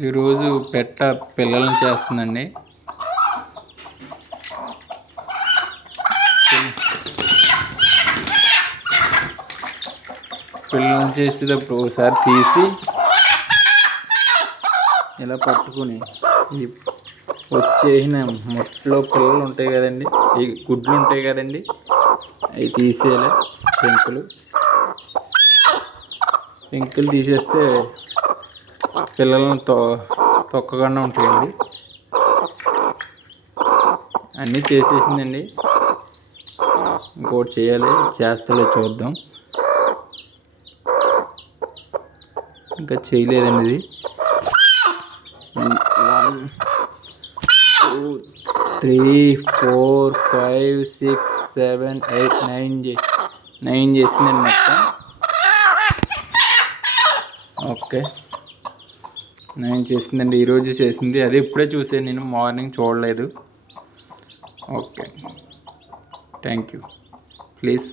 ఈరోజు పెట్ట పిల్లల్ని చేస్తుందండి. పిల్లల్ని చేసేటప్పుడు ఒకసారి తీసి ఇలా పట్టుకుని ఈ వచ్చేసిన మొట్టలో పిల్లలు ఉంటాయి కదండి, ఈ గుడ్లు ఉంటాయి కదండి, అవి తీసేయాలి. పెంకులు తీసేస్తే పిల్లలను తొక్కకుండా ఉంటాయండి. అన్నీ చేసేసిందండి. ఇంకోటి చేయాలి, చేస్తలే చూద్దాం. ఇంకా చేయలేదండి ఇది. 1 2 3 4 5 6 7 8 9 చేసిందండి మొత్తం. ఓకే, 9 చేసిందండి. ఈరోజు చేసింది అది. ఇప్పుడే చూసాను నేను, మార్నింగ్ చూడలేదు. Okay, thank you. ప్లీజ్